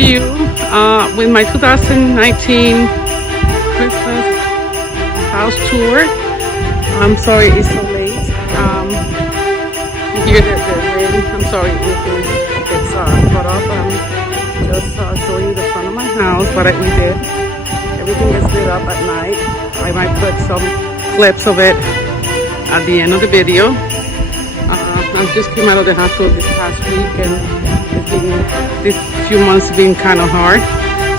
you with my 2019 Christmas house tour. I'm sorry it's so late. You hear the rain. I'm sorry if it gets cut off. Just showing you the front of my house, what we did. Everything is lit up at night. I might put some clips of it at the end of the video. I just came out of the hospital this past week, and this few months have been kind of hard.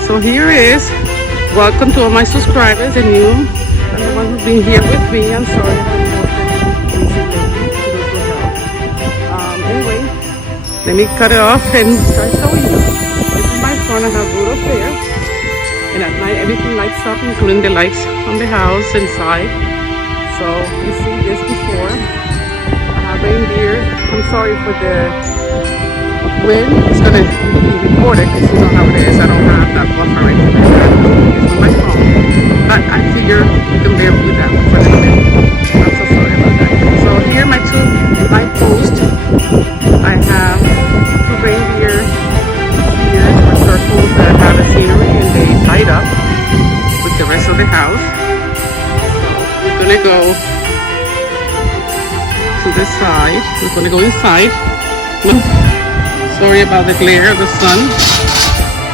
So here is welcome to all my subscribers and you and the ones who've been here with me. I'm sorry anyway, let me cut it off and start showing you. This is my front. I have Rudolph there, and at night everything lights up, including the lights on the house inside. So you see this before. I have reindeer. I'm sorry for the wind. It's gonna be recorded because you know how it is. I don't have that buffer right there. It's on my phone. But I figure you can bear with that for a little bit. I'm so sorry about that. So here are my two light posts. I have two reindeer here with circles that have a scenery and they light up with the rest of the house. So we're gonna go to the side. We're gonna go inside. Sorry about the glare of the sun.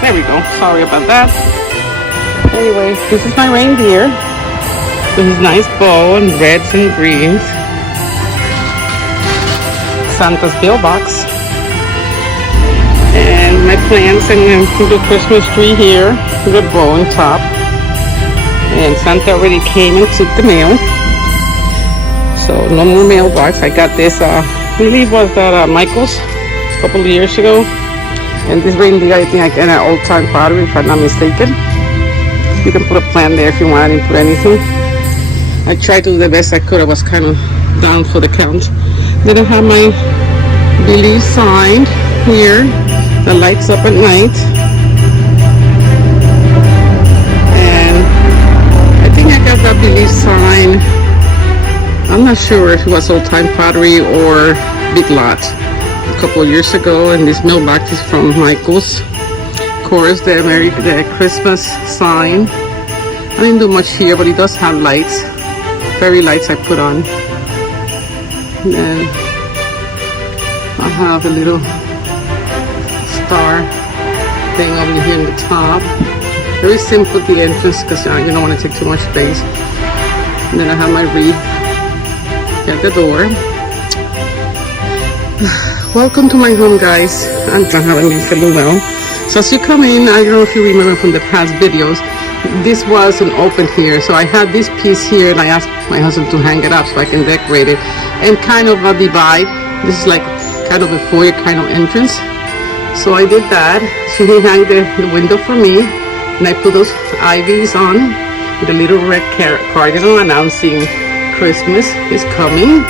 There we go. Sorry about that. Anyway, this is my reindeer with his nice bow and reds and greens. Santa's mailbox. And my plants and the Christmas tree here with a bow on top. And Santa already came and took the mail. So no more mailbox. I got this, really was that Michael's a couple of years ago. And this reindeer, I think I got an old-time pottery, if I'm not mistaken. You can put a plant there if you want. I didn't put anything. I tried to do the best I could. I was kind of down for the count. Then I have my believe sign here that lights up at night. And I think I got that believe sign. I'm not sure if it was old-time pottery or Big Lot a couple of years ago, and this mailbox is from Michael's. Of course, the Christmas sign. I didn't do much here, but it does have lights. Fairy lights I put on. And then I have a little star thing over here in the top. Very simple, the entrance, because you don't want to take too much space. And then I have my wreath at the door. Welcome to my home, guys. I haven't been feeling well. So as you come in, I don't know if you remember from the past videos, this wasn't open here. So I had this piece here and I asked my husband to hang it up so I can decorate it and kind of divide. This is like kind of a foyer kind of entrance. So I did that. So he hung the window for me, and I put those ivies on with a little red cardinal announcing Christmas is coming.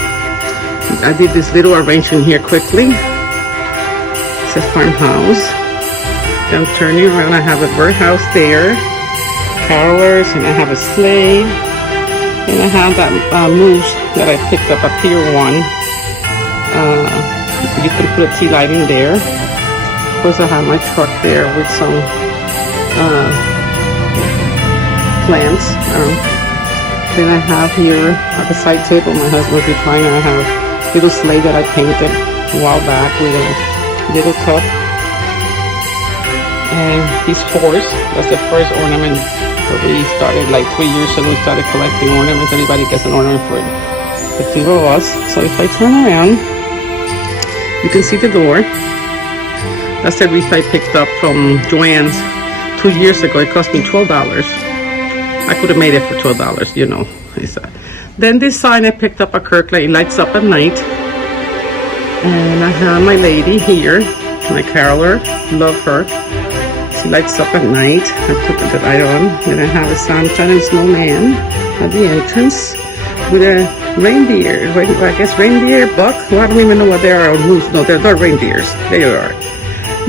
I did this little arrangement here quickly. It's a farmhouse. I'm turning around. I have a birdhouse there, carolers, and I have a sleigh, and I have that moose that I picked up at Pier 1. You can put a tea light in there. Of course, I have my truck there with some plants. Then I have here at the side table, my husband's recliner. I have a little sleigh that I painted a while back with a little cup. And his horse, that's the first ornament that we started like 3 years ago. We started collecting ornaments. Everybody gets an ornament for the two of us. So if I turn around, you can see the door. That's the wreath I picked up from Joann's 2 years ago. It cost me $12. I could have made it for $12, you know. Then this sign I picked up at Kirkland. It lights up at night. And I have my lady here, my caroler. Love her. She lights up at night. I put the light on. Then I have a Santa and snowman at the entrance with a reindeer. I guess reindeer, buck. Well, I don't even know what they are. Moose. No, they're not reindeers. There you are.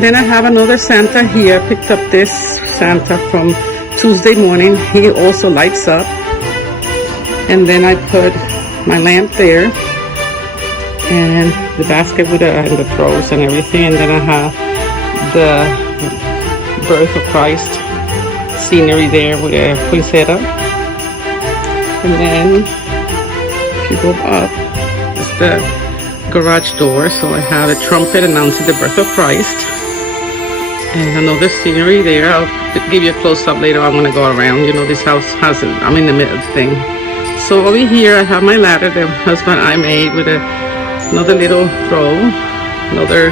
Then I have another Santa here. I picked up this Santa from Tuesday morning. He also lights up. And then I put my lamp there and the basket with the throws and everything. And then I have the Birth of Christ scenery there with a poinsettia. And then if you go up, it's the garage door. So I have a trumpet announcing the birth of Christ. And another scenery there. I'll give you a close-up later. I'm gonna go around. You know, this house has I'm in the middle thing. So over here I have my ladder the husband I made with another little throw, another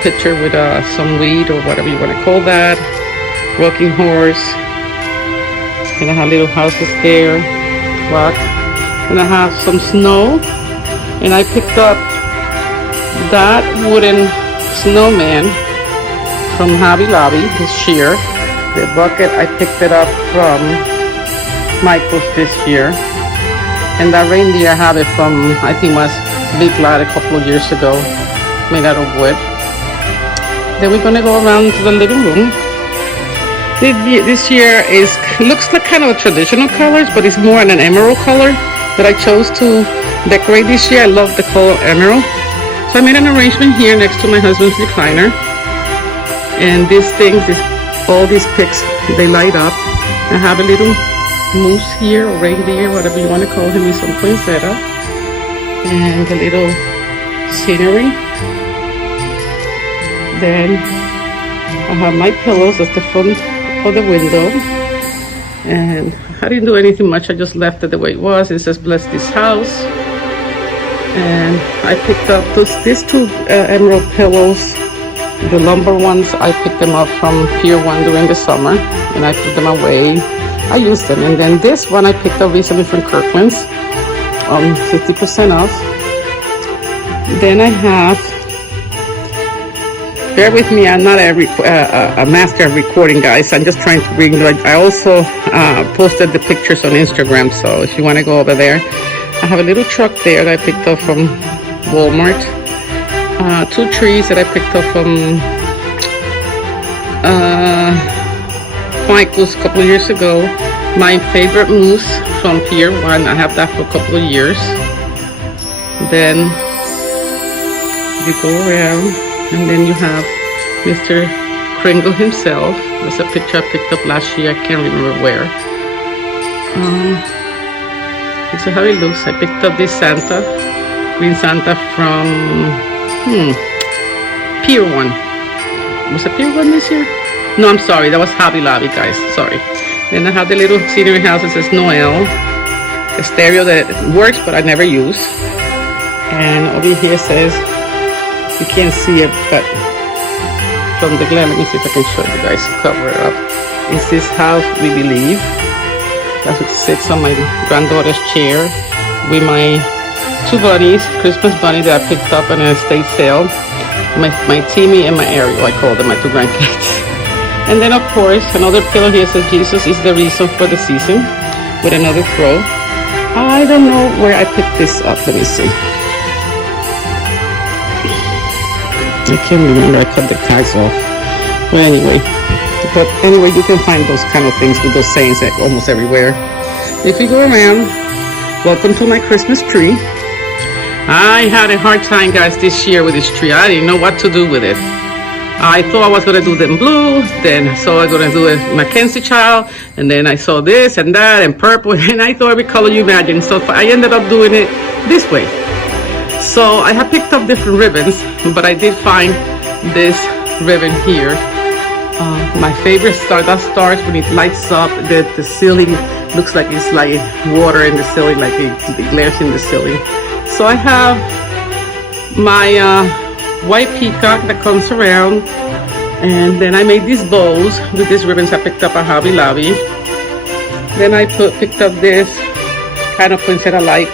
pitcher with some weed or whatever you want to call that, rocking horse. And I have little houses there, rock. And I have some snow. And I picked up that wooden snowman from Hobby Lobby this year. The bucket, I picked it up from Michael's this year. And that reindeer I have it from, I think was Big Lot a couple of years ago, made out of wood. Then we're gonna go around to the living room. This year looks like kind of a traditional colors, but it's more an emerald color that I chose to decorate this year. I love the color emerald. So I made an arrangement here next to my husband's recliner. And these things, all these picks, they light up. I have a little moose here, or reindeer, whatever you want to call him, with some poinsettia. And a little scenery. Then I have my pillows at the front of the window. And I didn't do anything much. I just left it the way it was. It says, bless this house. And I picked up these two emerald pillows. The lumber ones, I picked them up from Pier 1 during the summer, and I put them away. I used them. And then this one I picked up recently from Kirkland's, 50% off. Then I have, bear with me, I'm not a master of recording, guys. I'm just trying to bring, I also posted the pictures on Instagram, so if you want to go over there. I have a little truck there that I picked up from Walmart. Two trees that I picked up from Michael's a couple of years ago. My favorite moose from Pier 1. I have that for a couple of years. Then you go around, and then you have Mr. Kringle himself. There's a picture I picked up last year. I can't remember where. This is how it looks. I picked up this Santa, Green Santa from Pier 1. Was it Pier 1 this year? No, I'm sorry. That was Hobby Lobby, guys. Sorry. Then I have the little scenery house that says Noel. A stereo that works, but I never use. And over here says, you can't see it, but from the glare, let me see if I can show you guys. Cover it up. It's this house we believe. That's what sits on my granddaughter's chair with my two bunnies, Christmas bunny that I picked up on an estate sale. My Timmy and my Ariel, I call them, my two grandkids. And then of course, another pillow here says Jesus is the reason for the season, with another throw. I don't know where I picked this up, let me see. I can't remember, I cut the tags off. But anyway, you can find those kind of things with those sayings almost everywhere. If you go around, welcome to my Christmas tree. I had a hard time, guys, this year with this tree. I didn't know what to do with it. I thought I was going to do them blue, then I was going to do a Mackenzie child, and then I saw this and that and purple, and I thought every color you imagine. So I ended up doing it this way. So I have picked up different ribbons, but I did find this ribbon here. My favorite that starts when it lights up, the ceiling looks like it's like water in the ceiling, like it glares in the ceiling. So I have my white peacock that comes around, and then I made these bows with these ribbons I picked up at Hobby Lobby. Then I picked up this kind of poinsettia-like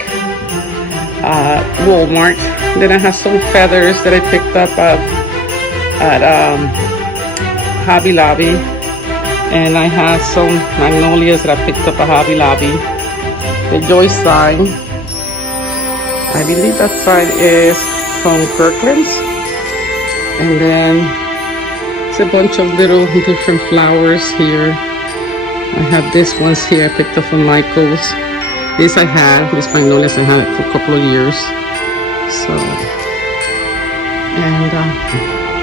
Walmart. Then I have some feathers that I picked up at Hobby Lobby, and I have some magnolias that I picked up at Hobby Lobby. The joy sign, I believe that sign is from Kirkland's. And then it's a bunch of little different flowers here. I have this ones here I picked up from Michael's. This I have, this magnolias I had for a couple of years. So, and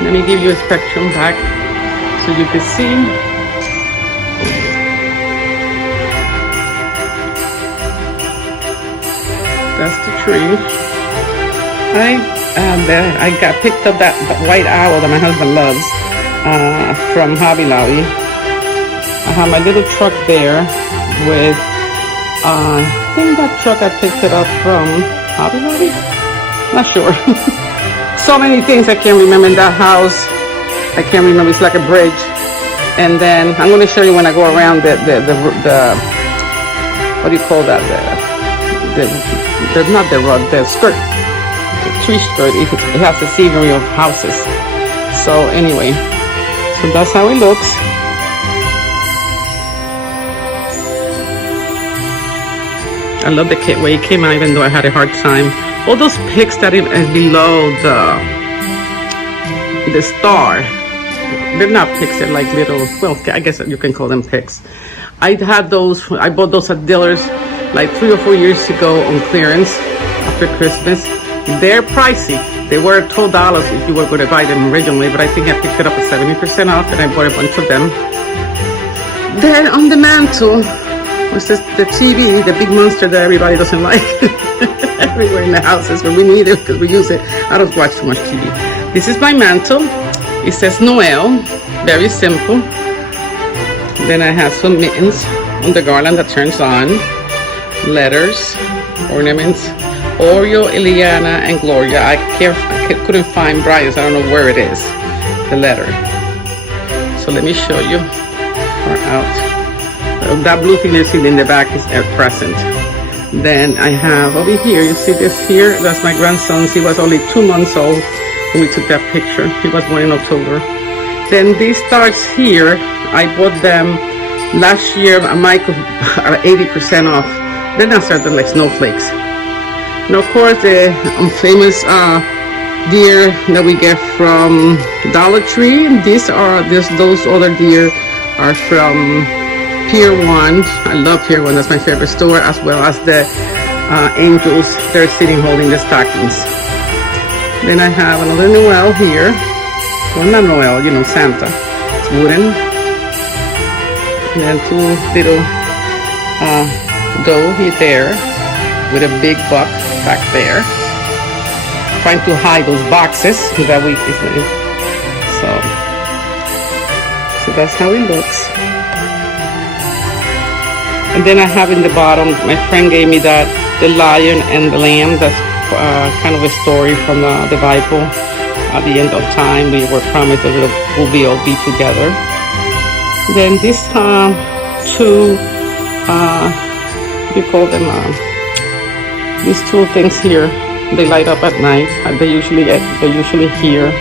let me give you a spectrum back so so you can see. That's the tree. I got picked up that white owl that my husband loves from Hobby Lobby. I have my little truck there with, I think that truck I picked it up from Hobby Lobby? Not sure. So many things I can't remember in that house. I can't remember, it's like a bridge. And then I'm going to show you when I go around the what do you call that? Not the rug, the skirt. The tree skirt. It has the scenery of houses. So anyway, so that's how it looks. I love the way it came out, even though I had a hard time. All those pics that is below the star, they're not pics, they're like little, well, I guess you can call them pics. I had those, I bought those at dealers like 3 or 4 years ago on clearance after Christmas. They're pricey. They were $12 if you were going to buy them originally, but I think I picked it up at 70% off and I bought a bunch of them. Then on the mantle was the TV, the big monster that everybody doesn't like. Everywhere in the houses, but we need it because we use it. I don't watch too much TV. This is my mantle. It says Noel, very simple. Then I have some mittens on the garland that turns on, letters, ornaments, Oreo, Ileana, and Gloria. I couldn't find Brian's. I don't know where it is, the letter. So let me show you. Far out. That blue thing you see in the back is a present. Then I have over here, you see this here? That's my grandson's. He was only 2 months old when we took that picture. He was born in October. Then these stars here, I bought them last year. Michael are 80% off. They're not stars, they're like snowflakes. And of course, the famous deer that we get from Dollar Tree. These are those other deer are from Pier 1. I love Pier 1, that's my favorite store, as well as the angels. They're sitting holding the stockings. Then I have another Noel here. Well, not Noel, you know, Santa. It's wooden. And then 2 little doe here there with a big buck back there. Trying to hide those boxes that we, so that's how it looks. And then I have in the bottom, my friend gave me that, the lion and the lamb. That's kind of a story from the Bible. At the end of time, we were promised that we'll be all be together. Then these 2, what do you call them? These 2 things here, they light up at night. They're usually here,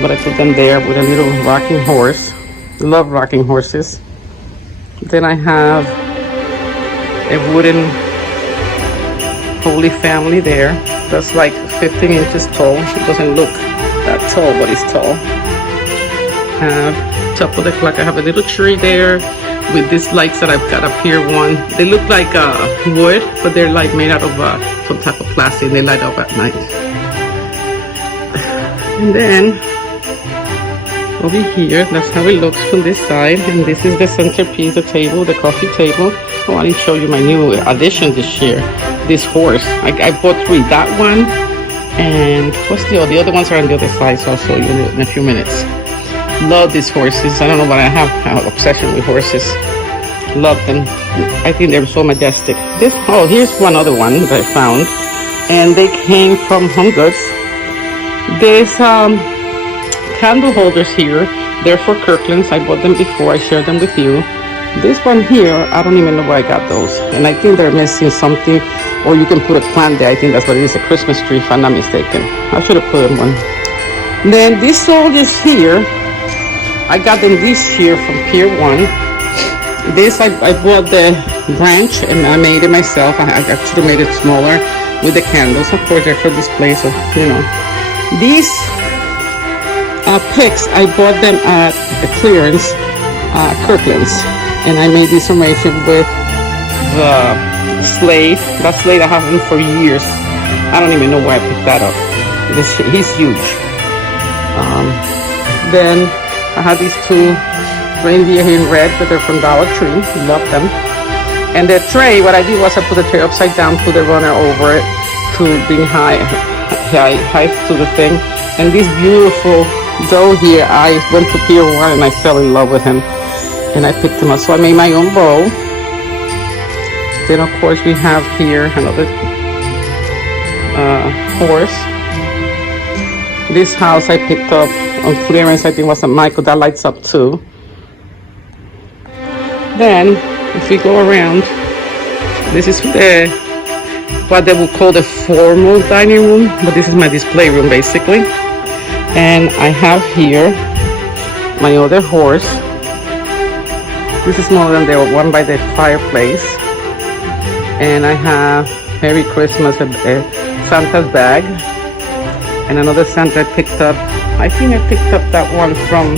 but I put them there with a little rocking horse. I love rocking horses. Then I have a wooden Holy Family there. That's like 15 inches tall. It doesn't look that tall, but it's tall. Top of the clock, I have a little tree there with these lights that I've got up here. They look like wood, but they're like made out of some type of plastic. They light up at night. And then over here, that's how it looks from this side. And this is the centerpiece, the table, the coffee table. Oh, I didn't show you my new addition this year. This horse. I bought 3. That one, and what's the other ones are on the other side, so I'll show you in a few minutes. Love these horses. I don't know, but I have an obsession with horses. Love them. I think they're so majestic. Here's one other one that I found, and they came from Home Goods. There's candle holders here. They're for Kirkland's. I bought them before. I shared them with you. This one here, I don't even know where I got those, and I think they're missing something, or you can put a plant there. I think that's what it is, a Christmas tree, if I'm not mistaken. I should have put one. Then these soldiers here, I got them this year from Pier 1. This, I bought the branch and I made it myself. I actually made it smaller with the candles. Of course, they're for display, so, you know. These picks, I bought them at the clearance, Kirkland's. And I made this formation with the slate. That slate I have him for years. I don't even know where I picked that up. He's huge. Then I have these two reindeer here in red that are from Dollar Tree. Love them. And the tray, what I did was I put the tray upside down, put the runner over it to bring height to the thing. And this beautiful dough here, I went to Pier 1 and I fell in love with him. And I picked him up. So I made my own bowl. Then of course we have here another horse. This house I picked up on clearance. I think was a Michael. That lights up too. Then if we go around, this is what they would call the formal dining room, but this is my display room basically. And I have here my other horse. This is smaller than the one by the fireplace. And I have Merry Christmas, Santa's bag. And another Santa I picked up. I think I picked up that one from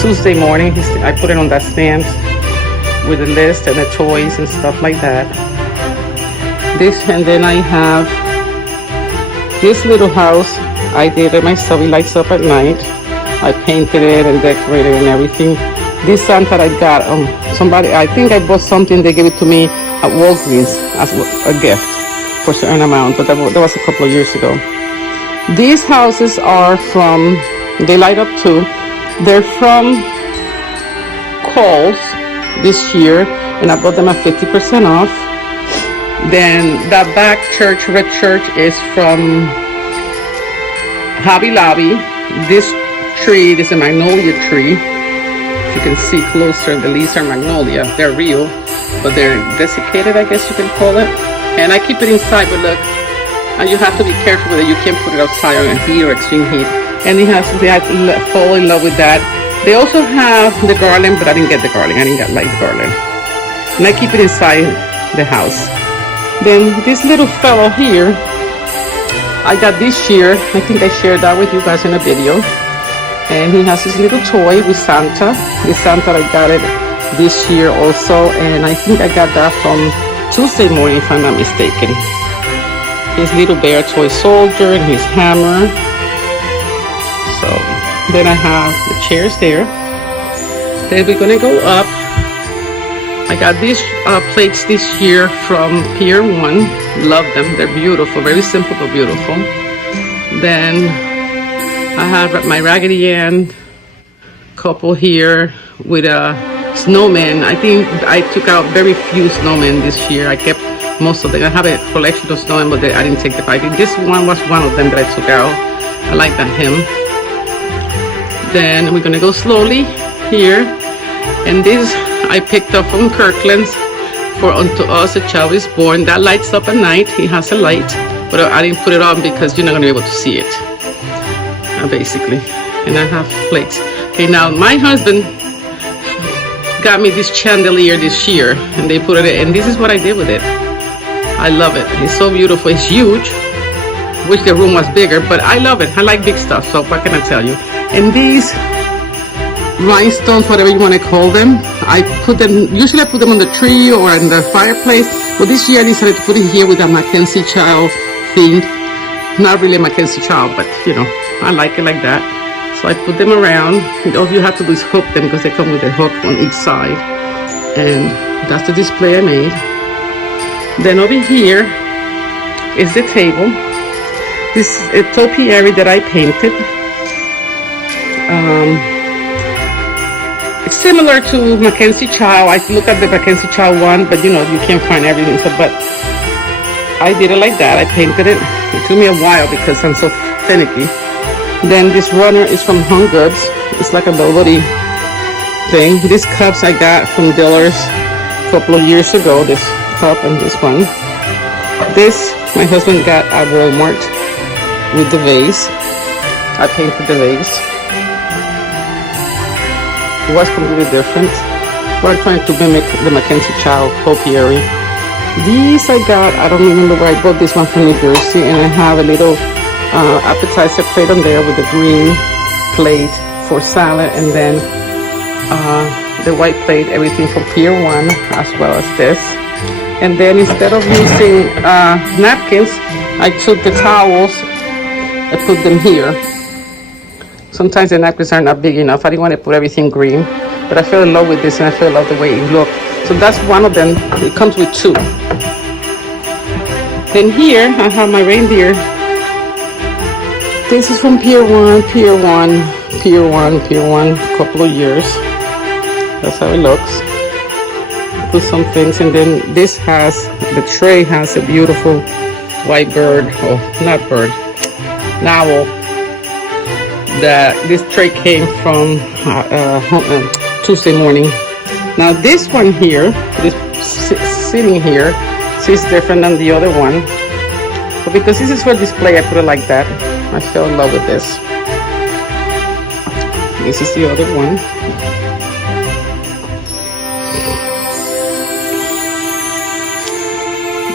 Tuesday morning. I put it on that stand with a list and the toys and stuff like that. And then I have this little house. I did it myself. It lights up at night. I painted it and decorated it and everything. This Santa I got somebody, I think I bought something, they gave it to me at Walgreens as a gift for a certain amount, but that was a couple of years ago. These houses are from, they light up too. They're from Kohl's this year, and I bought them at 50% off. Then that back church, red church, is from Hobby Lobby. This tree is a magnolia tree. If you can see closer, the leaves are magnolia. They're real, but they're desiccated, I guess you can call it. And I keep it inside, but look, you have to be careful with it. You can't put it outside on heat or extreme heat. And it has to be, I fall in love with that. They also have the garland, but I didn't get the garland. I didn't get light garland. And I keep it inside the house. Then this little fellow here, I got this year. I think I shared that with you guys in a video. And he has his little toy with Santa. This Santa, I got it this year also. And I think I got that from Tuesday morning, if I'm not mistaken. His little bear toy soldier and his hammer. So then I have the chairs there. Then we're gonna go up. I got these plates this year from Pier 1. Love them. They're beautiful. Very simple but beautiful. Then I have my Raggedy Ann couple here with a snowman. I think I took out very few snowmen this year. I kept most of them. I have a collection of snowmen, but I didn't take the five. This one was one of them that I took out. I like that him. Then we're gonna go slowly here. And this I picked up from Kirkland's for Unto Us a Child is Born. That lights up at night. He has a light, but I didn't put it on because you're not gonna be able to see it. Basically. And I have plates. Okay, now my husband got me this chandelier this year, and they put it in, and this is what I did with it. I love it. It's so beautiful. It's huge. Wish the room was bigger, but I love it. I like big stuff, so what can I tell you? And these rhinestones, whatever you want to call them, I put them, usually I put them on the tree or in the fireplace, but this year I decided to put it here with a Mackenzie Child theme. Not really a Mackenzie Child, but you know, I like it like that. So I put them around. All you have to do is hook them because they come with a hook on each side. And that's the display I made. Then over here is the table. This is a topiary that I painted. It's similar to Mackenzie Child. I look at the Mackenzie Child one, but you know, you can't find everything. So, but I did it like that. I painted it. It took me a while because I'm so finicky. Then this runner is from Home Goods. It's like a velvety thing. These cups I got from Dillard's a couple of years ago. This cup and this one. This my husband got at Walmart with the vase. I painted the vase. It was completely different. We're trying to mimic the Mackenzie Child topiary. These I got, I don't remember where I bought this one from New Jersey, and I have a little appetizer plate on there with a green plate for salad, and then the white plate, everything from Pier 1, as well as this. And then instead of using napkins, I took the towels and put them here. Sometimes the napkins are not big enough. I didn't want to put everything green, but I fell in love with this and I fell in love the way it looked. So that's one of them. It comes with 2. Then here I have my reindeer. This is from Pier 1, couple of years. That's how it looks. Put some things, and then this has, the tray has a beautiful white bird, not bird, owl. This tray came from Tuesday morning. Now this one here, this sitting here, is different than the other one. But because this is for display, I put it like that. I fell in love with this. This is the other one.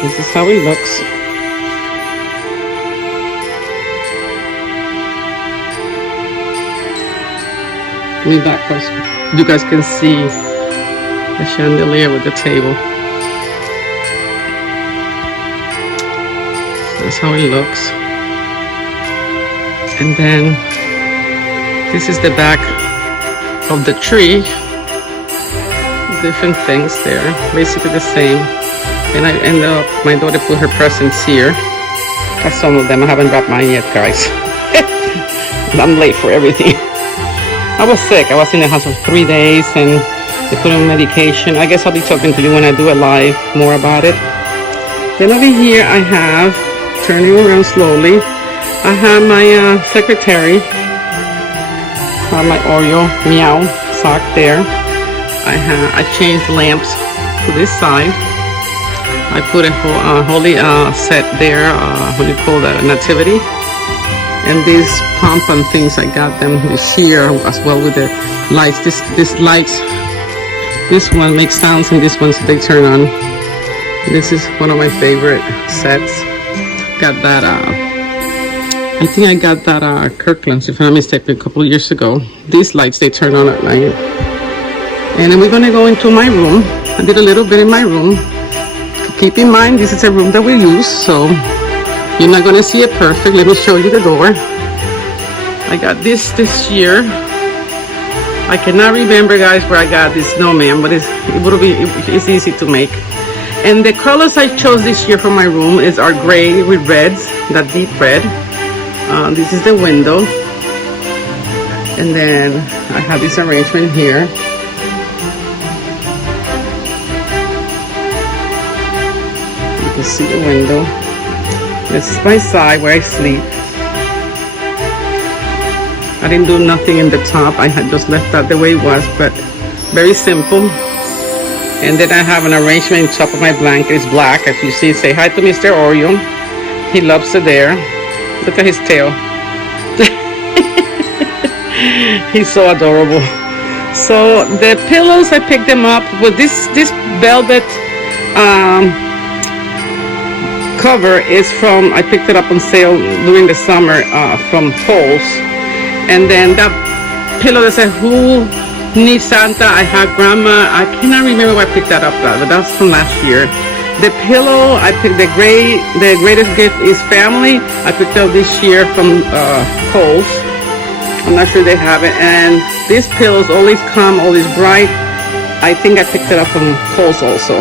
This is how it looks. In the back, you guys can see the chandelier with the table. So that's how it looks. And then this is the back of the tree. Different things there, basically the same. And I ended up, my daughter put her presents here. That's some of them. I haven't wrapped mine yet, guys. I'm late for everything. I was sick. I was in the house for 3 days and they put on medication. I guess I'll be talking to you when I do a live more about it. Then over here I have, turning around slowly, I have my secretary, my Oreo meow sock there. I changed lamps to this side. I put a holy set there, what do you call that, a nativity. And these pom-pom things, I got them this year as well with the lights. This lights, this one makes sounds and this one they turn on. This is one of my favorite sets. Got that, I think I got that Kirkland's, if I'm not mistaken, a couple of years ago. These lights, they turn on at night. And then we're gonna go into my room. I did a little bit in my room. Keep in mind, this is a room that we use, so you're not gonna see it perfect. Let me show you the door. I got this year. I cannot remember, guys, where I got this snowman, but it's easy to make. And the colors I chose this year for my room are gray with reds, that deep red. This is the window. And then I have this arrangement here. You can see the window. This is my side where I sleep. I didn't do nothing in the top. I had just left that the way it was, but very simple. And then I have an arrangement on top of my blanket. It's black. If you see, say hi to Mr. Oreo. He loves it there. Look at his tail. He's so adorable. So the pillows, I picked them up with this velvet cover is from, I picked it up on sale during the summer from Kohl's. And then that pillow that said, who needs Santa? I have grandma. I cannot remember where I picked that up, but that's from last year. The pillow, I picked the greatest gift is family. I picked up this year from Kohl's. I'm not sure they have it. And these pillows always come always bright. I think I picked it up from Kohl's also.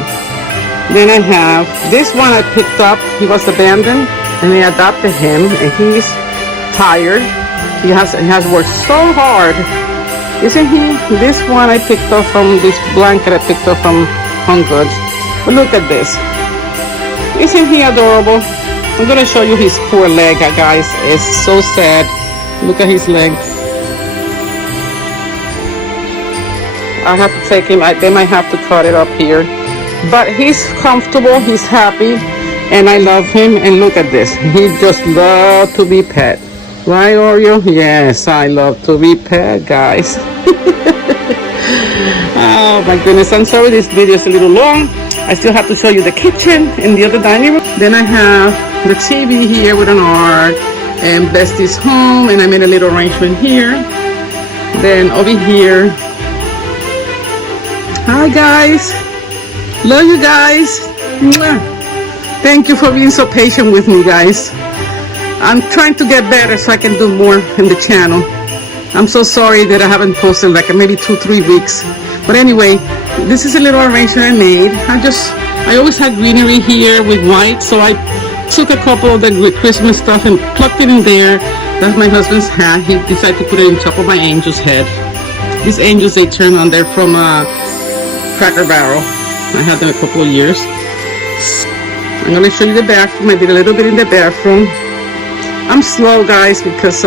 Then I have this one I picked up. He was abandoned and they adopted him and he's tired. He has worked so hard. Isn't he? This one I picked up from this blanket I picked up from Home Goods. But look at this. Isn't he adorable? I'm gonna show you his poor leg, guys. It's so sad. Look at his leg. I have to take him. They might have to cut it up here. But he's comfortable. He's happy. And I love him. And look at this. He just loves to be pet. Right, Oreo? Yes, I love to be pet, guys. Oh my goodness. I'm sorry this video is a little long. I still have to show you the kitchen and the other dining room. Then I have the TV here with an art. And Bestie's home. And I made a little arrangement here. Then over here. Hi guys, love you guys. Mwah. Thank you for being so patient with me, guys. I'm trying to get better so I can do more in the channel. I'm so sorry that I haven't posted like maybe 2-3 weeks. But anyway, this is a little arrangement I made. I always had greenery here with white, so I took a couple of the Christmas stuff and plucked it in there. That's my husband's hat. He decided to put it on top of my angel's head. These angels, they turn on. They're from Cracker Barrel. I had them a couple of years. I'm going to show you the bathroom. I did a little bit in the bathroom. I'm slow, guys, because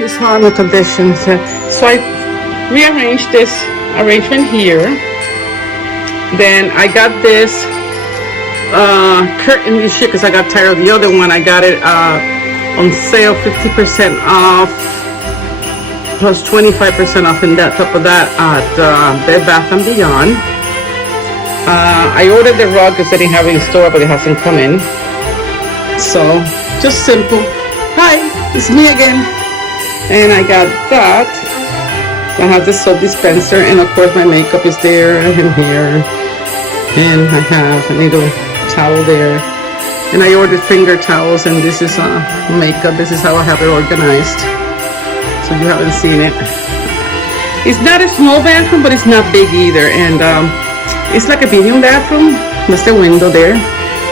it's horrible conditions. So I rearranged this arrangement here. Then I got this curtain this year because I got tired of the other one. I got it on sale, 50% off, plus 25% off in that top of that at Bed Bath & Beyond. I ordered the rug because they didn't have it in store, but it hasn't come in. So, just simple. Hi, it's me again. And I got that. I have the soap dispenser, and of course my makeup is there and here. And I have a little towel there. And I ordered finger towels, and this is makeup. This is how I have it organized. So you haven't seen it. It's not a small bathroom, but it's not big either. And it's like a medium bathroom. That's the window there.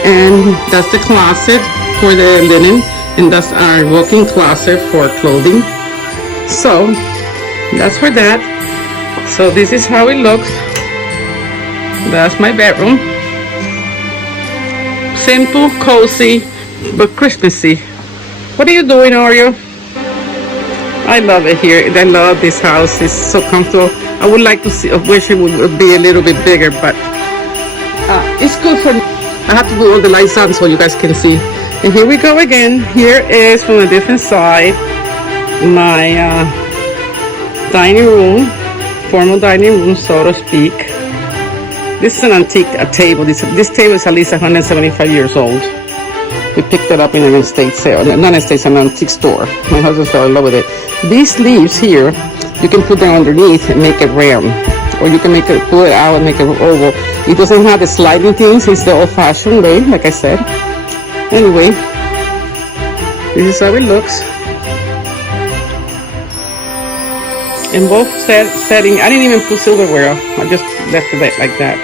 And that's the closet for the linen. And that's our walk-in closet for clothing. So that's for that. So this is how it looks. That's my bedroom. Simple, cozy, but Christmassy. What are you doing, Oreo? I love it here. I love this house. It's so comfortable. I would like to see, I wish it would be a little bit bigger, but it's good for, I have to put all the lights on so you guys can see. And here we go again. Here is from a different side, my dining room, formal dining room, so to speak. This is an antique table. This table is at least 175 years old. We picked it up in an estate sale, not an estate, an antique store. My husband fell in love with it. These leaves here, you can put them underneath and make it round. Or you can pull it out and make it oval. It doesn't have the sliding things. It's the old-fashioned way, like I said. Anyway, this is how it looks. In both settings, I didn't even put silverware. I just left it like that.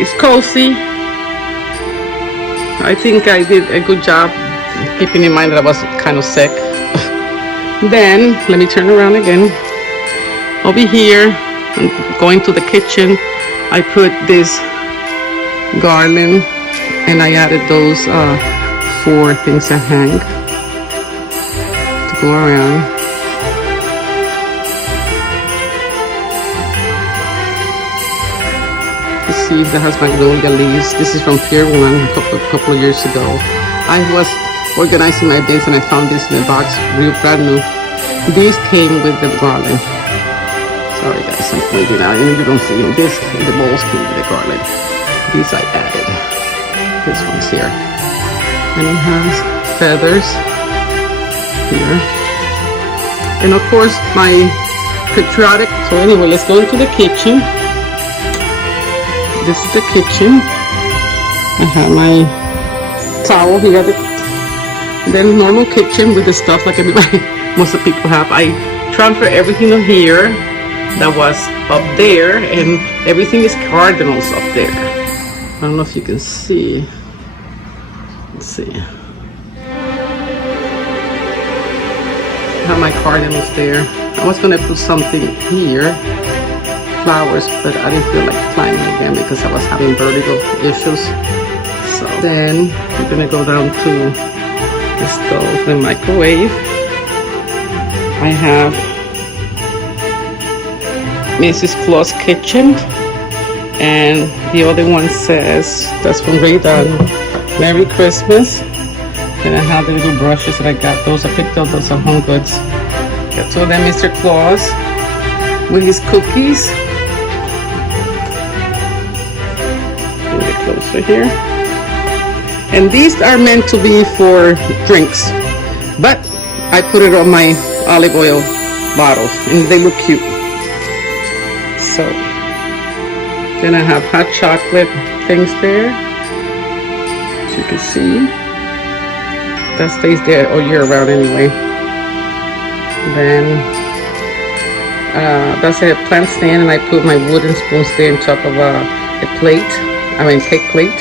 It's cozy. I think I did a good job keeping in mind that I was kind of sick. Then, let me turn around again. Over here, I'm going to the kitchen. I put this garland and I added those 4 things to hang to go around. Let's see if that has magnolia leaves. This is from Pier 1 a couple of years ago. I was organizing my bins and I found this in a box, real brand new. These came with the garland. Sorry guys, I'm pointing out, and you don't see it. The bowls came with the garland. These I added. This one's here. And it has feathers here. And of course my patriotic. So anyway, let's go into the kitchen. This is the kitchen. I have my towel here. Then normal kitchen with the stuff like everybody, most of the people have. I transfer everything to here that was up there, and everything is cardinals up there. I don't know if you can see. Let's see. I have my cardinals there. I was gonna put something here, flowers, but I didn't feel like climbing them because I was having vertigo issues. So then we're gonna go down to the stove, the microwave. I have Mrs. Claus Kitchen, and the other one says, that's from Ray Dunn, Merry Christmas. And I have the little brushes that I got. Those I picked up, those are Home Goods. Got 2 of them, Mr. Claus with his cookies. Bring it closer here. And these are meant to be for drinks, but I put it on my olive oil bottles and they look cute. So then I have hot chocolate things there, as you can see. that stays there all year round anyway. Then that's a plant stand, and I put my wooden spoons there on top of a plate. I mean cake plate.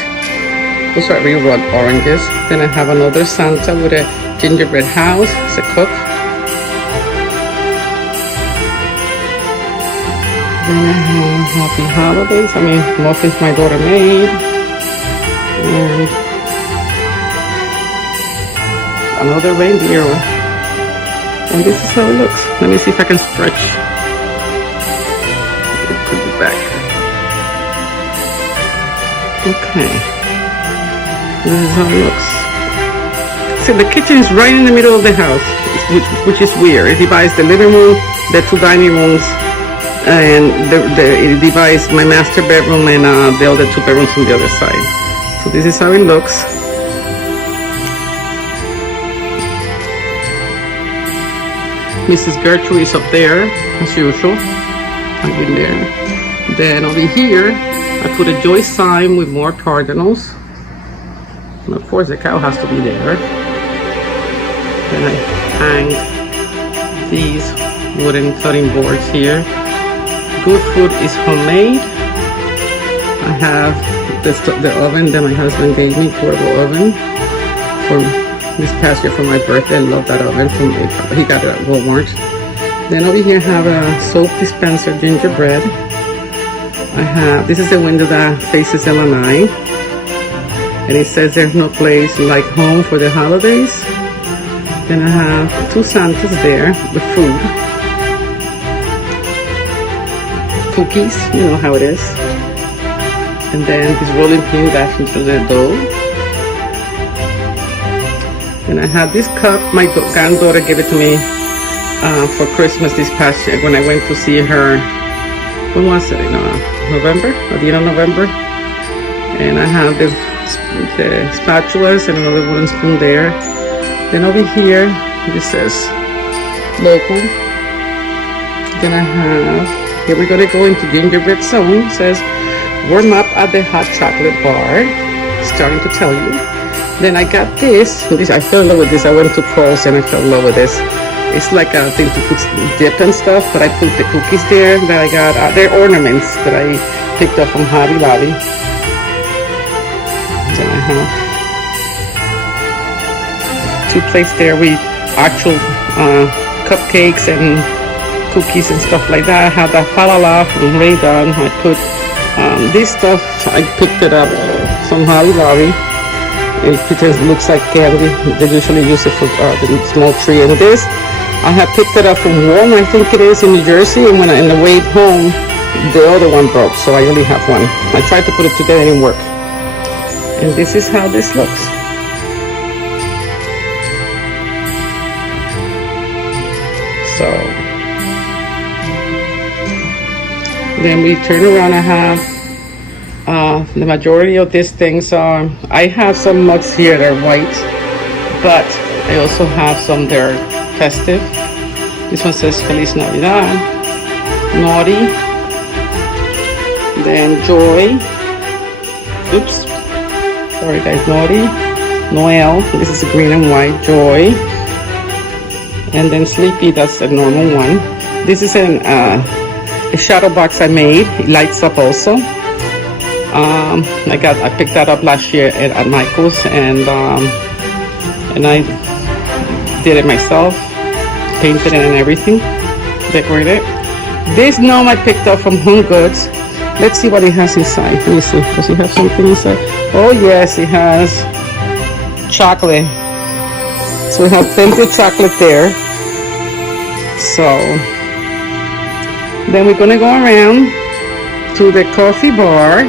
Those are real red oranges. Then I have another Santa with a gingerbread house. It's a cook. Then I have Happy Holidays. I mean muffins my daughter made. And another reindeer. And this is how it looks. Let me see if I can stretch. Put it back. Okay. This is how it looks. So the kitchen is right in the middle of the house, which is weird. It divides the living room, the two dining rooms, and it divides my master bedroom and the other two bedrooms on the other side. So this is how it looks. Mrs. Gertrude is up there, as usual. I've been there. Then over here, I put a joy sign with more cardinals. And of course, the cow has to be there. Then I hanged these wooden cutting boards here. Good Food is homemade. I have the oven that my husband gave me, portable oven, from this past year for my birthday. I love that oven. He got it at Walmart. Then over here I have a soap dispenser, gingerbread. This is a window that faces Illinois. And it says there's no place like home for the holidays. Then I have two Santas there with food. Cookies, you know how it is. And then this rolling pin that's into the dough. And I have this cup. My granddaughter gave it to me for Christmas this past year when I went to see her. When was it? In November? At the end of November. And I have the spatulas and another wooden spoon there. Then over here, this says local. Then I have, here we're going to go into gingerbread zone. It says warm up at the hot chocolate bar. Starting to tell you. Then I got this. I fell in love with this. I went to Kohl's and I fell in love with this. It's like a thing to put dip and stuff, but I put the cookies there that I got. They're ornaments that I picked up from Hobby Lobby. Then I have two plates there with actual cupcakes and cookies and stuff like that. I have that falala from Ray Don. I put this stuff. I picked it up from Hobby Lobby. It looks like candy. They usually use it for the small tree. And this, I have picked it up from Walmart, I think it is, in New Jersey. And when on the way home, the other one broke, so I only have one. I tried to put it together, it didn't work. And this is how this looks. So then we turn around. I have the majority of these things are, I have some mugs here that are white, but I also have some that are festive. This one says Feliz Navidad, Naughty, then Joy, oops, sorry guys, Naughty, Noel, this is a green and white, Joy, and then Sleepy, that's a normal one. This is a shadow box I made. It lights up also. I picked that up last year at Michael's, and I did it myself, painted it and everything, decorated it. This gnome I picked up from Home Goods. Let's see what it has inside. Let me see. Does it have something inside? Oh yes, it has chocolate. So we have plenty of chocolate there. So then we're gonna go around to the coffee bar.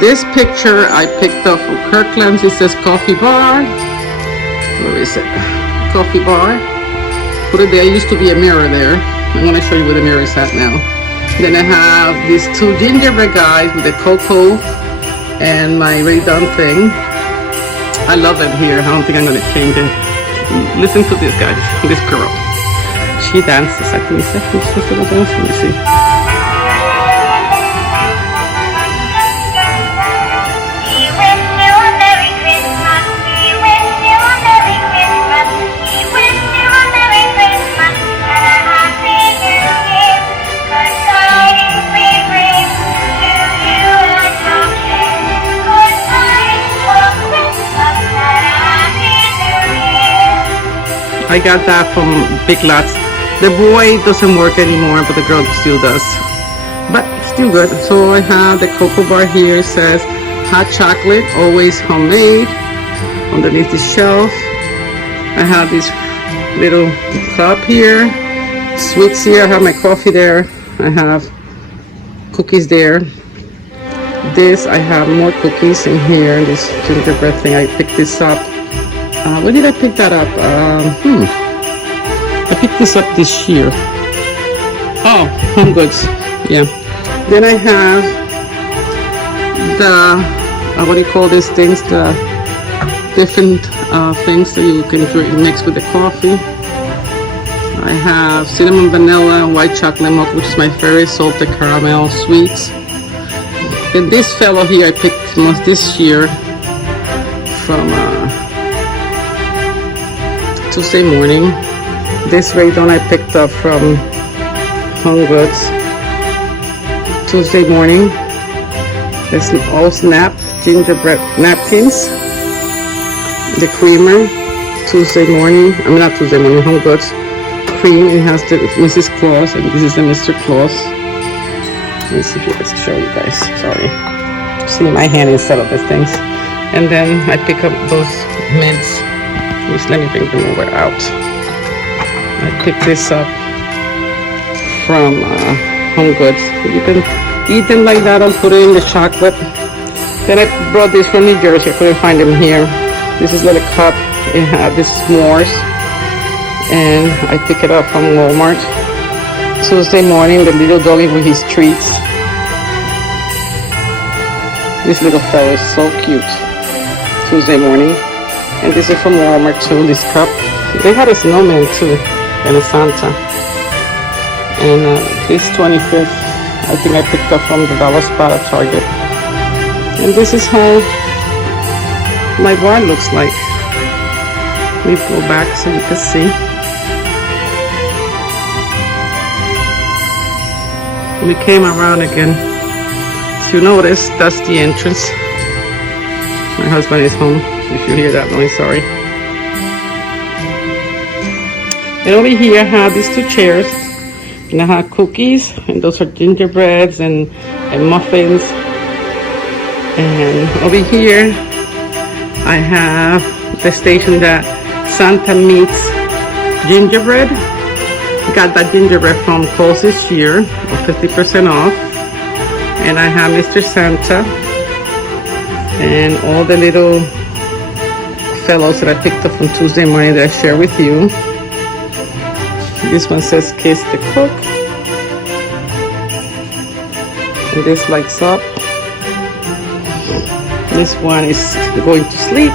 This picture I picked up from Kirkland's. It says coffee bar. Where is it? Coffee bar. Put it there. Used to be a mirror there. I'm going to show you where the mirror is at now. Then I have these two gingerbread guys with the cocoa and my Ray Don thing. I love it here. I don't think I'm going to change it. Listen to this, guys. This girl. She dances. I think it's just a little dance. Let me see. I got that from Big Lots. The boy doesn't work anymore, but the girl still does. But still good. So I have the cocoa bar here. It says hot chocolate, always homemade, underneath the shelf. I have this little cup here, sweets here. I have my coffee there. I have cookies there. This, I have more cookies in here. This gingerbread thing, I picked this up. Where did I pick that up? I picked this up this year. Oh, Home Goods. Yeah. Then I have the, what do you call these things? The different things that you can drink, mix with the coffee. I have cinnamon vanilla, white chocolate milk, which is my favorite, salted caramel sweets. Then this fellow here I picked this year from Tuesday morning. This radon I picked up from Home Goods Tuesday morning. There's all Snap gingerbread napkins. The creamer Tuesday morning. I mean not Tuesday morning. Home Goods cream. It has the Mrs. Claus and this is the Mr. Claus. Let me see if I can show you guys. Sorry. See my hand instead of the things. And then I pick up those mints. Just let me bring them over out. I picked this up from Home Goods. You can eat them like that or put it in the chocolate. Then I brought this from New Jersey. I couldn't find them here. This is a little cup. It had this s'mores. And I pick it up from Walmart. Tuesday morning, the little doggy with his treats. This little fellow is so cute. Tuesday morning. And this is from Walmart too, this cup. They had a snowman too, and a Santa. And this 25th, I think I picked up from the Dollar Spot at Target. And this is how my bar looks like. Let me go back so you can see. We came around again. If you notice, that's the entrance. My husband is home. If you hear that noise, sorry. And over here I have these two chairs. And I have cookies, and those are gingerbreads and muffins. And over here I have the station that Santa meets gingerbread. Got that gingerbread from Kohl's this year, 50% off. And I have Mr. Santa and all the little fellows that I picked up from Tuesday morning that I share with you. This one says Kiss the Cook. And this lights up. This one is going to sleep.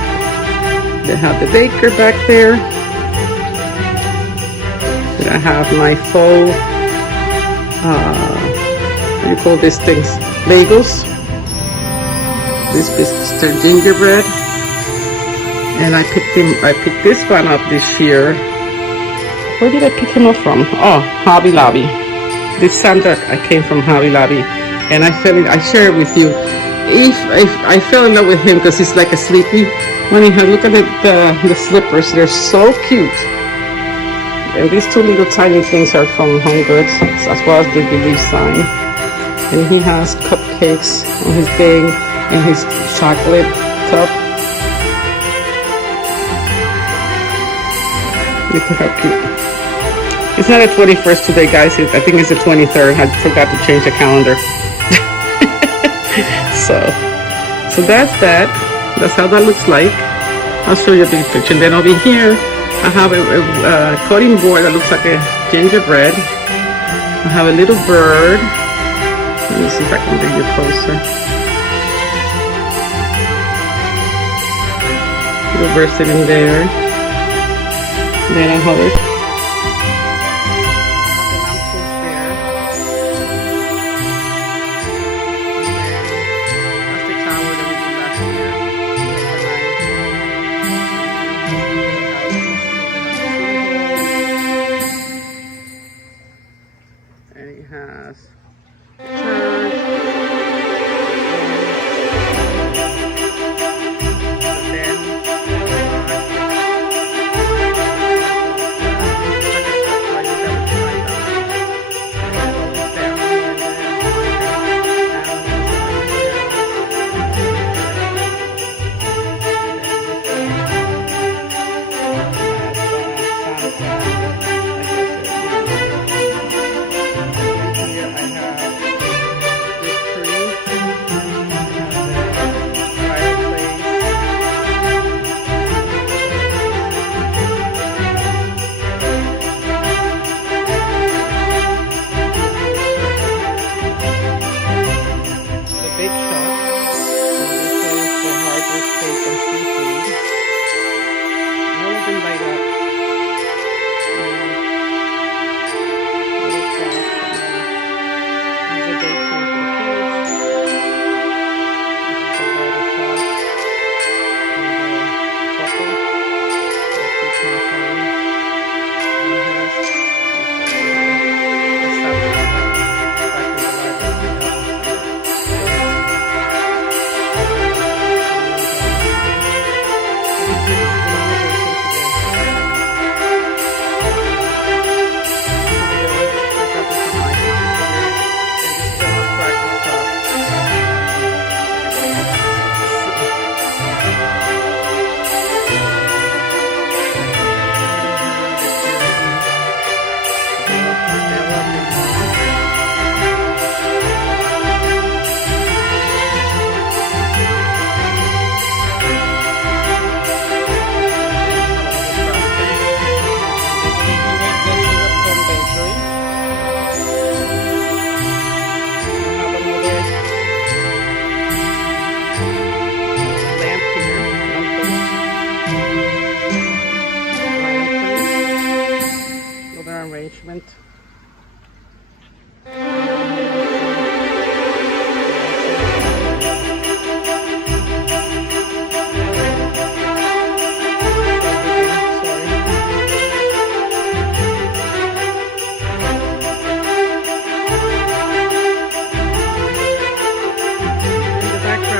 They have the baker back there. And I have my faux, what do you call these things? Bagels. This is the gingerbread. And I picked this one up this year. Where did I pick him up from? Oh, Hobby Lobby. This Santa I came from Hobby Lobby, and I share it with you. If I fell in love with him because he's like a sleepy. When you look at the slippers, they're so cute. And these two little tiny things are from Home Goods, as well as the believe sign. And he has cupcakes on his thing and his chocolate cup. Look at how cute. It's not the 21st today, guys. I think it's the 23rd. I forgot to change the calendar. So that's that. That's how that looks like. I'll show you a big picture. And then over here, I have a cutting board that looks like a gingerbread. I have a little bird. Let me see if I can bring you closer. Little bird sitting there. Then I have it. And it has church. And then, and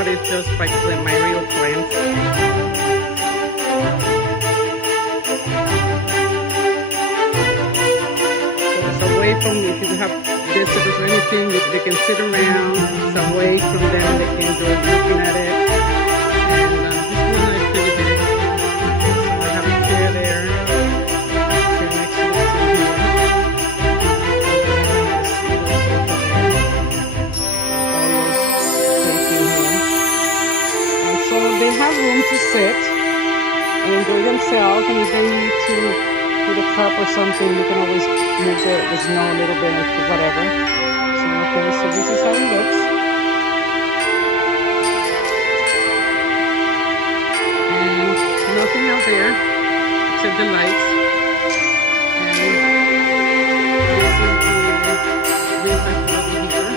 but it's just like my real plants. So it's away from, if you have visitors or anything, they can sit around. It's away from them. They can enjoy looking at it. And just do an activity. So I have a chair there. Chair next to the TV. So they have room to sit and enjoy themselves, and if they need to put a cup or something, you can always move the snow a little bit or whatever. So, okay, so this is how it looks. And nothing out there except the lights. And this is the reflection over here.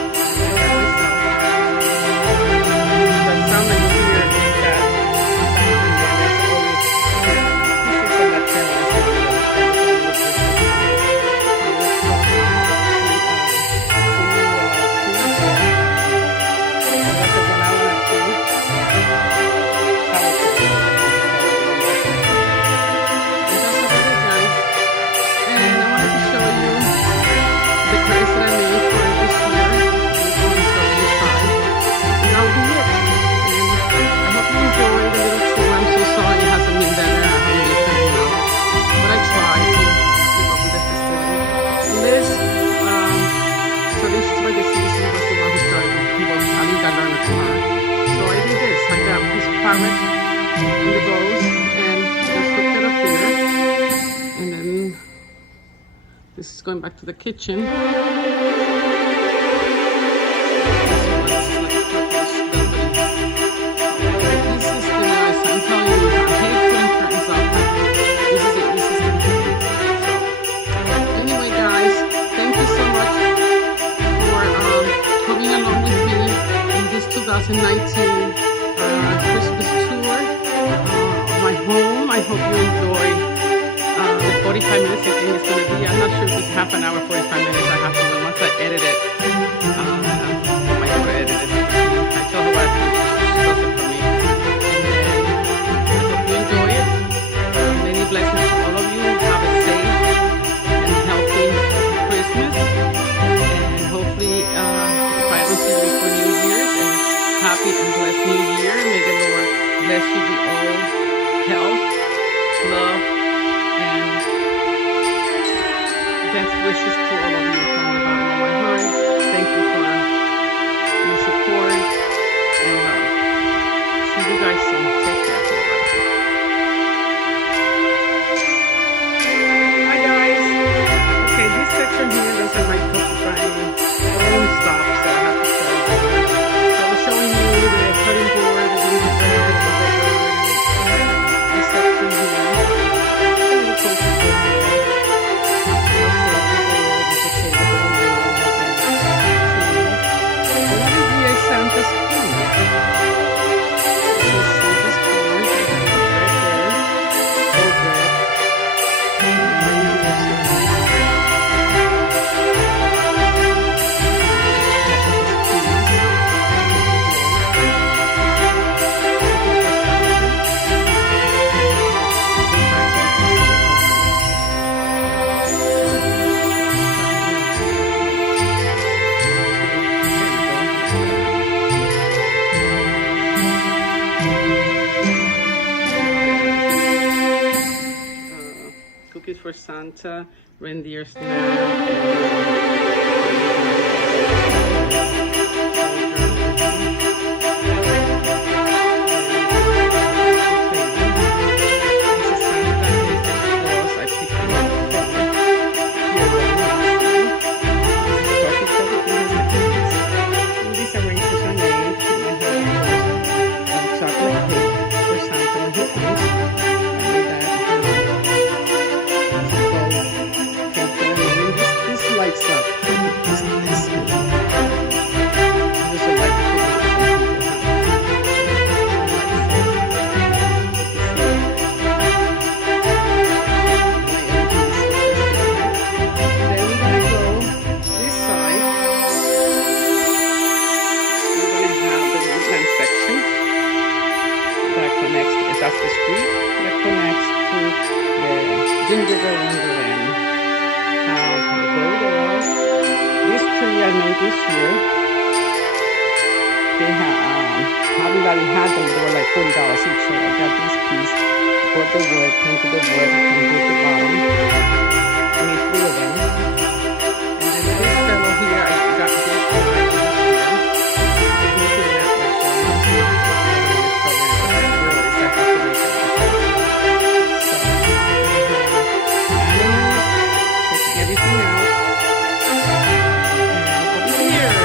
But some in here is that in the bows and just hook it up there, and then this is going back to the kitchen. Anyway guys, thank you so much for coming along with me in this 2019 Christmas tour of my home. I hope you enjoy the 45 minutes I think it's going to be. I'm not sure if it's half an hour, 45 minutes. I have to know once I edit it. My daughter edited it. I tell her what she does it for me. And I hope you enjoy it. Many blessings to all of you. Have a safe and healthy Christmas. And hopefully, if I don't see you before New Year's, and happy and blessed New Year. May the Lord bless you with all health, love, and best wishes to all of you from the bottom of my heart. Thank you for your support and love. See you guys soon. Take care. Hi guys. Okay, this section here, those are my own stuff, so I have to show you. Showing you the cutting board, the gingerbread, the section here. A little closer to here. This is a Santa's spoon. This is Santa's spoon. Right there. Whole bread. Cookies for Santa, reindeer snack. These arrangements are made, and I have chocolate cake for Santa when he comes. I made that. This lights up. they had Hobby Lobby had them. They were like $40 each. So I got this piece. Bought the wood, painted the wood, and did the bottom. I made 3 of them. And then this fellow here, I got this one right here. It's missing that much, so I'm not sure if it's probably really is. I have to make that myself. So, animals, taking everything out. And over here,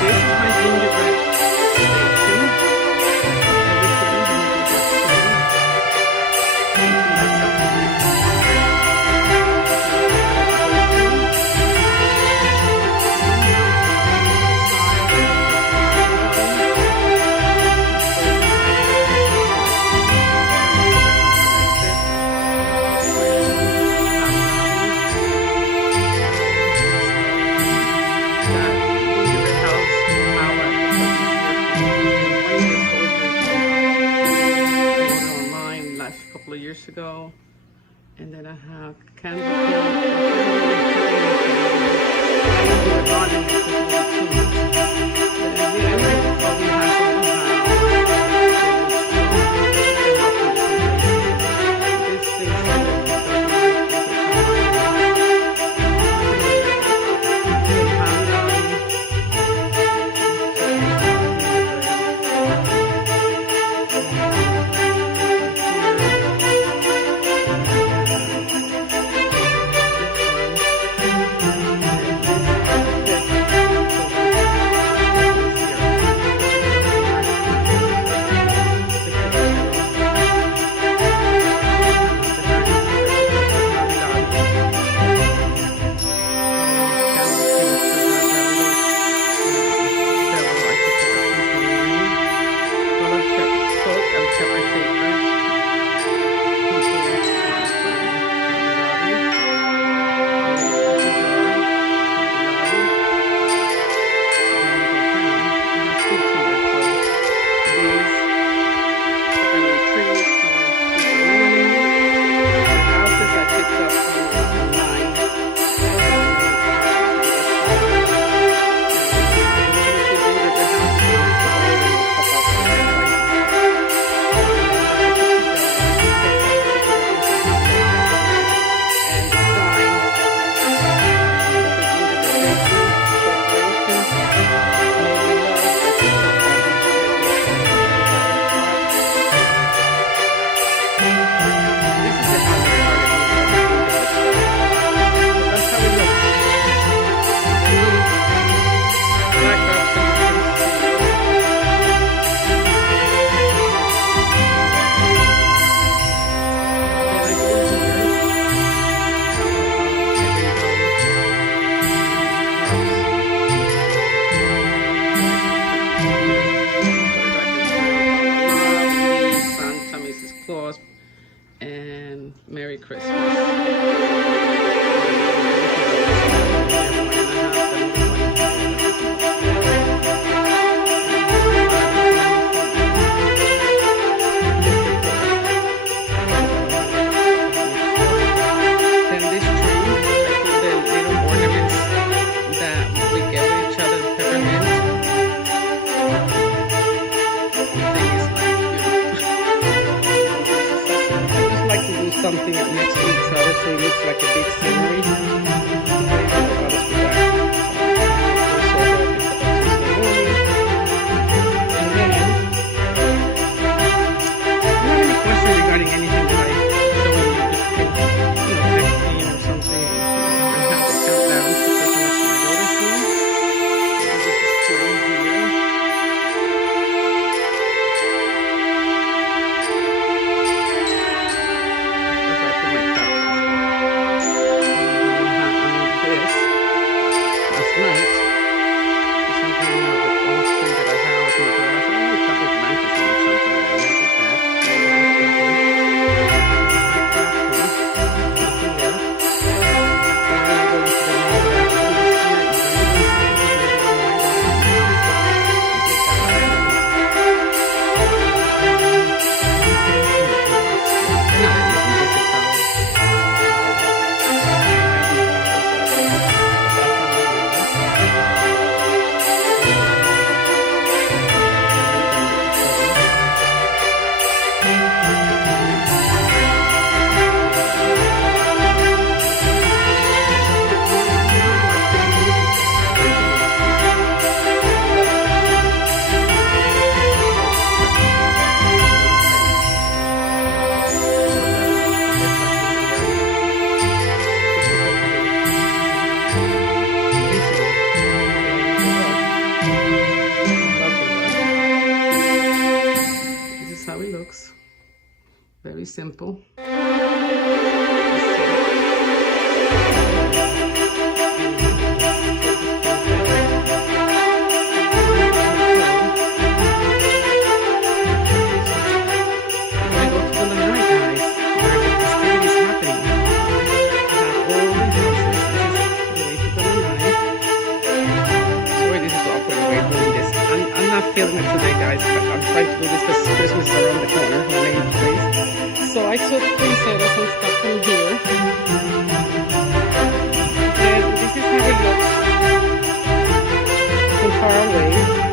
this is my gingerbread station. Years ago, and then I have candy and Merry Christmas. Something that makes each other so it looks like a big scenery. Regarding anything that I show you, just can, text me or something and have the countdown to Christmas. My daughter's here. This is cool here. That's why I put my cup. Really simple. Feeling it today, guys, but I'm trying to do this because Christmas is around the corner, please. So I took poinsettias and stuff from here, and this is how it looks from far away.